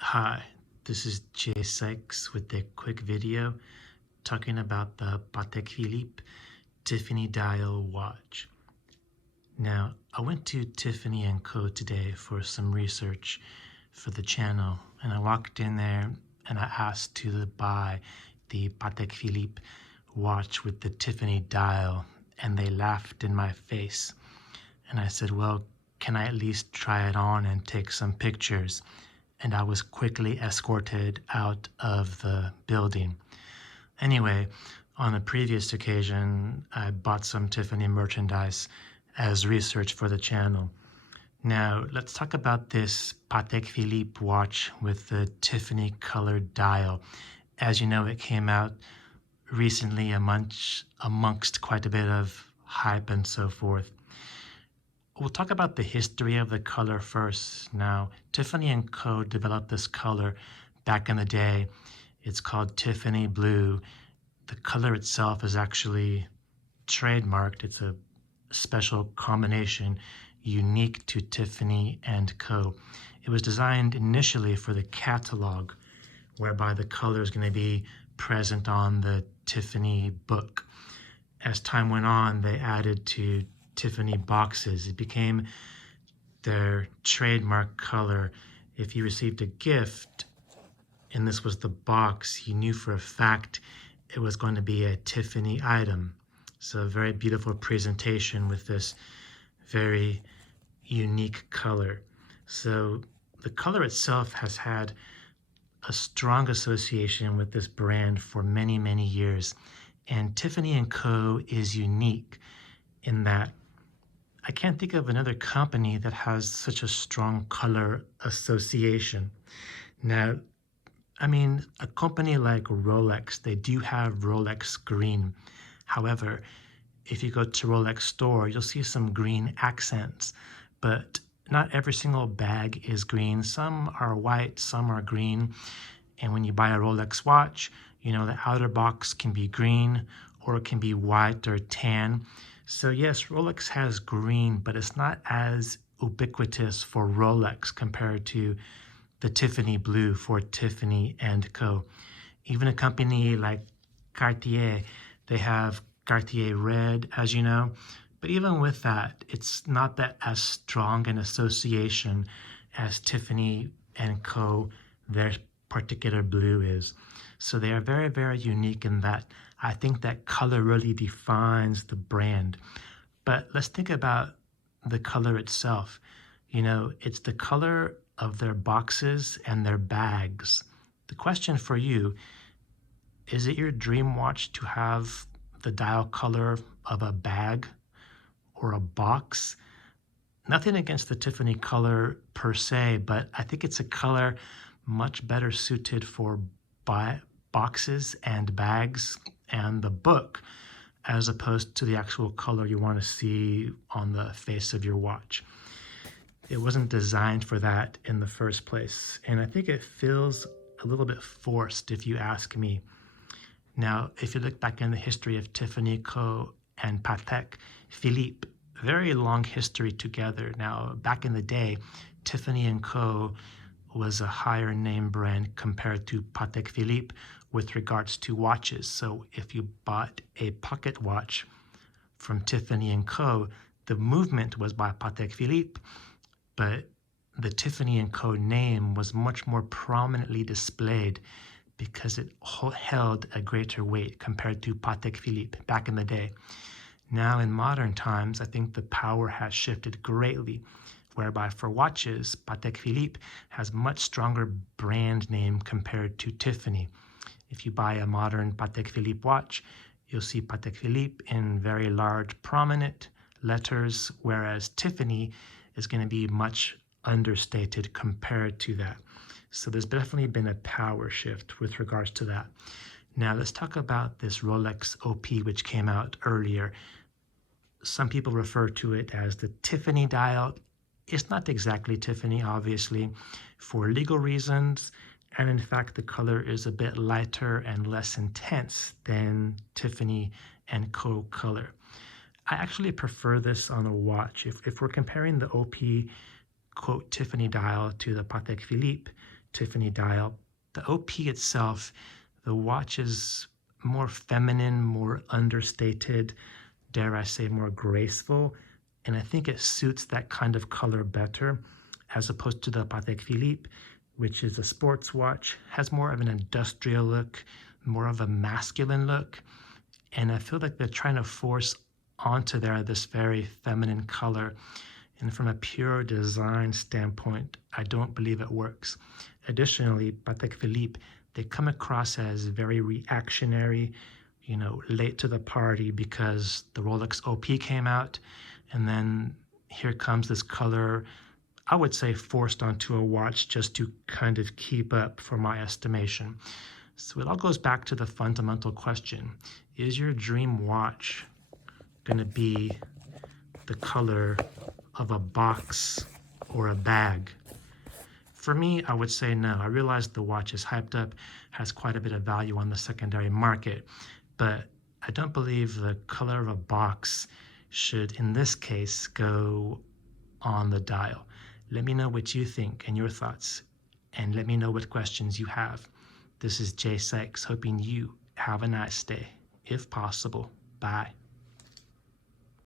Hi, this is Jay Sykes with a quick video talking about the Patek Philippe Tiffany dial watch. Now, I went to Tiffany & Co. today for some research for the channel, and I walked in there and I asked to buy the Patek Philippe watch with the Tiffany dial, and they laughed in my face. And I said, well, can I at least try it on and take some pictures? And I was quickly escorted out of the building. Anyway, on a previous occasion, I bought some Tiffany merchandise as research for the channel. Now, let's talk about this Patek Philippe watch with the Tiffany colored dial. As you know, it came out recently amongst quite a bit of hype and so forth. We'll talk about the history of the color first. Now, Tiffany & Co. developed this color back in the day. It's called Tiffany Blue. The color itself is actually trademarked. It's a special combination unique to Tiffany & Co. It was designed initially for the catalog, whereby the color is going to be present on the Tiffany book. As time went on, they added to Tiffany boxes. It became their trademark color. If you received a gift and this was the box, you knew for a fact it was going to be a Tiffany item. So a very beautiful presentation with this very unique color. So the color itself has had a strong association with this brand for many, many years. And Tiffany & Co. is unique in that I can't think of another company that has such a strong color association. Now, I mean, a company like Rolex, they do have Rolex green. However, if you go to Rolex store, you'll see some green accents, but not every single bag is green. Some are white, some are green. And when you buy a Rolex watch, you know, the outer box can be green or it can be white or tan. So yes, Rolex has green, but it's not as ubiquitous for Rolex compared to the Tiffany blue for Tiffany & Co. Even a company like Cartier, they have Cartier red, as you know. But even with that, it's not that as strong an association as Tiffany & Co. their particular blue is. So they are very, very unique in that. I think that color really defines the brand. But let's think about the color itself. You know, it's the color of their boxes and their bags. The question for you, is it your dream watch to have the dial color of a bag or a box? Nothing against the Tiffany color per se, but I think it's a color much better suited for boxes and bags and the book, as opposed to the actual color you want to see on the face of your watch. It wasn't designed for that in the first place, and I think it feels a little bit forced if you ask me. Now, if you look back in the history of Tiffany Co. and Patek Philippe, very long history together. Now, back in the day, Tiffany & Co. was a higher name brand compared to Patek Philippe with regards to watches. So if you bought a pocket watch from Tiffany & Co., the movement was by Patek Philippe, but the Tiffany & Co. name was much more prominently displayed because it held a greater weight compared to Patek Philippe back in the day. Now in modern times, I think the power has shifted greatly, whereby for watches, Patek Philippe has much stronger brand name compared to Tiffany. If you buy a modern Patek Philippe watch, you'll see Patek Philippe in very large prominent letters, whereas Tiffany is going to be much understated compared to that. So there's definitely been a power shift with regards to that. Now let's talk about this Rolex OP, which came out earlier. Some people refer to it as the Tiffany dial. It's not exactly Tiffany, obviously, for legal reasons. And in fact, the color is a bit lighter and less intense than Tiffany & Co. color. I actually prefer this on a watch. If we're comparing the OP, quote, Tiffany dial to the Patek Philippe, Tiffany dial. The OP itself, the watch is more feminine, more understated, dare I say more graceful, and I think it suits that kind of color better as opposed to the Patek Philippe, which is a sports watch, has more of an industrial look, more of a masculine look, and I feel like they're trying to force onto there this very feminine color, and from a pure design standpoint, I don't believe it works. Additionally, Patek Philippe, they come across as very reactionary, late to the party because the Rolex OP came out, and then here comes this color, I would say forced onto a watch just to kind of keep up for my estimation. So it all goes back to the fundamental question. Is your dream watch going to be the color of a box or a bag? For me, I would say no. I realize the watch is hyped up, has quite a bit of value on the secondary market, but I don't believe the color of a box should, in this case, go on the dial. Let me know what you think and your thoughts, and let me know what questions you have. This is Jay Sykes, hoping you have a nice day, if possible. Bye.